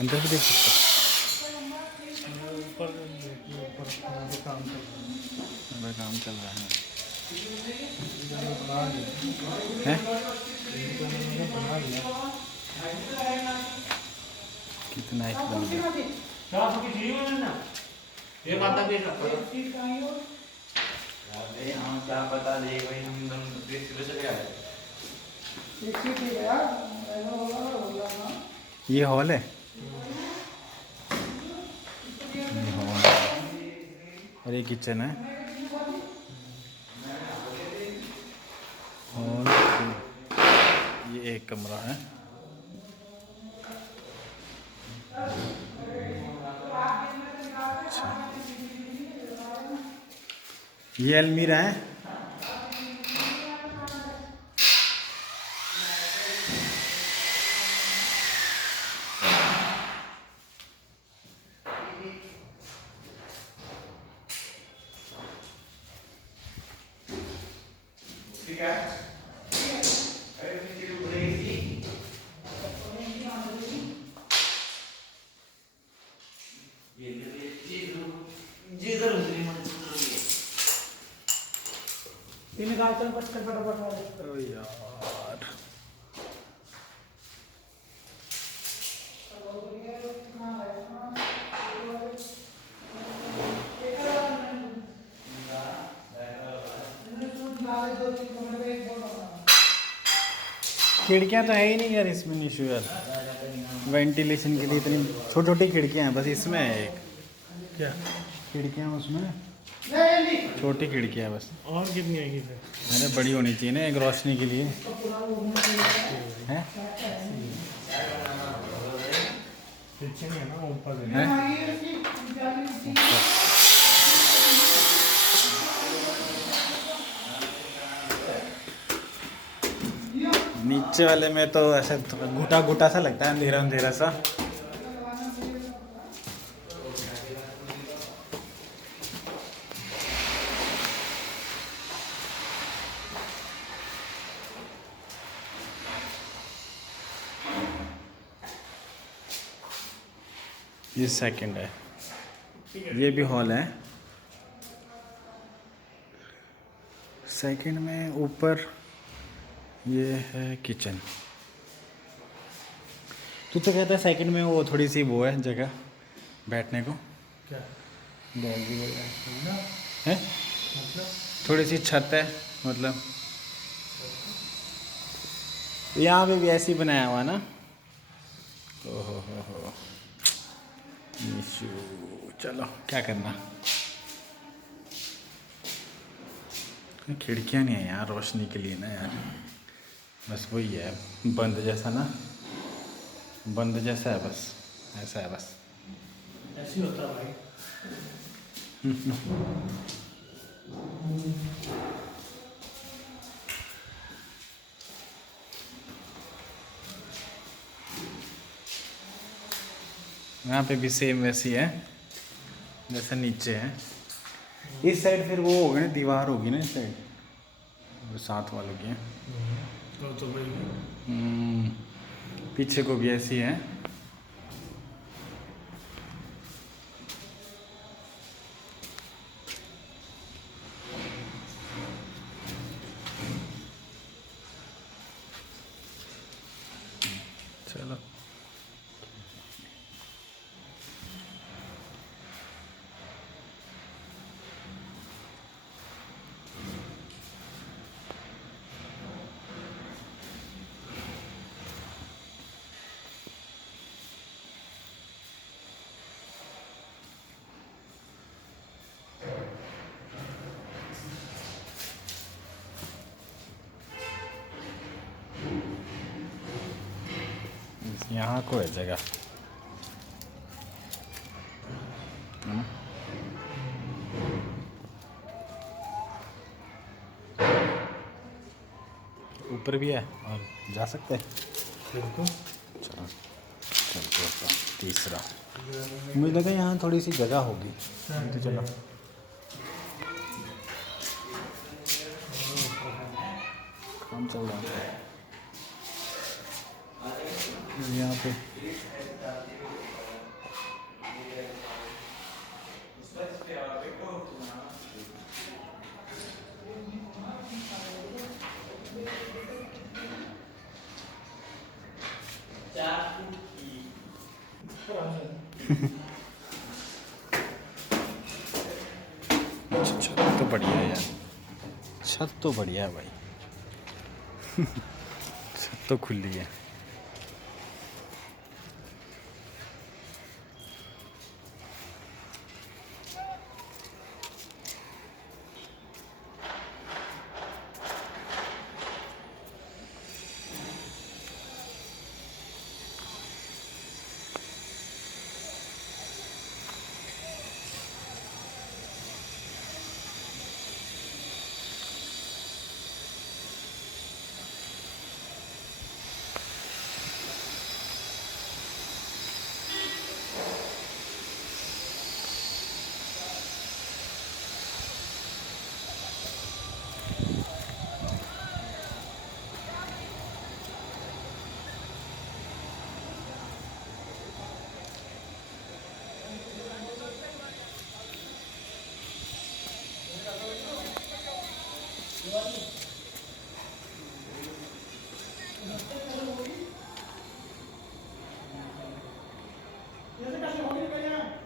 अंदर भी देख सकते ऊपर देखिए, ऊपर काम चल रहा है। हैं। काम चल रहा है। बना लिया, हैं? मैंने बना लिया। कितना एक बन गया। ये बात भी अरे हम क्या पता ले भाई, हम दोनों दूसरे से क्या है। ये हॉल है। ये हॉल है और ये किचन है। और ये एक कमरा है। अच्छा, ये अलमीरा है। ठीक है। ओ यार, खिड़कियां तो है ही नहीं यार इसमें निशु यार। वेंटिलेशन के लिए इतनी छोटी छोटी खिड़कियां हैं बस इसमें है एक। क्या खिड़कियां उसमें छोटी खिड़कियां बस। और कितनी आएगी फिर? अरे बड़ी होनी चाहिए ना एक रोशनी के लिए। हैं? पीछे नहीं है ना, ऊपर है। हैं? नीचे वाले में तो ऐसा घुटा घुटा सा लगता है, अंधेरा अंधेरा सा। ये सेकंड है, ये भी हॉल है। सेकंड में ऊपर ये है किचन। तू तो कहता है सेकंड में वो थोड़ी सी वो है जगह बैठने को। क्या गैलरी वगैरह है, मतलब? थोड़ी सी छत है मतलब। यहाँ पे भी ऐसे ही बनाया हुआ ना। ओहो हो निशु, चलो क्या करना। खिड़कियाँ नहीं है यार रोशनी के लिए ना यार, बस वही है बंद जैसा ना, बंद जैसा है बस, ऐसा है बस। ऐसे ही होता है भाई। यहाँ पे भी सेम वैसी है जैसा नीचे है। इस साइड फिर वो होगी ना, दीवार होगी ना इस साइड, वो साथ वालों की है। तो भाई पीछे को भी ऐसी है। चलो यहाँ को है जगह है ना। ऊपर भी है और जा सकते हैं। बिल्कुल। चलो चलते ऊपर। तीसरा मुझे लगा यहाँ थोड़ी सी जगह होगी तो चलो। काम चल रहा है यहाँ पे। अच्छा, छत तो बढ़िया है यार, छत तो बढ़िया है भाई। छत तो खुली है।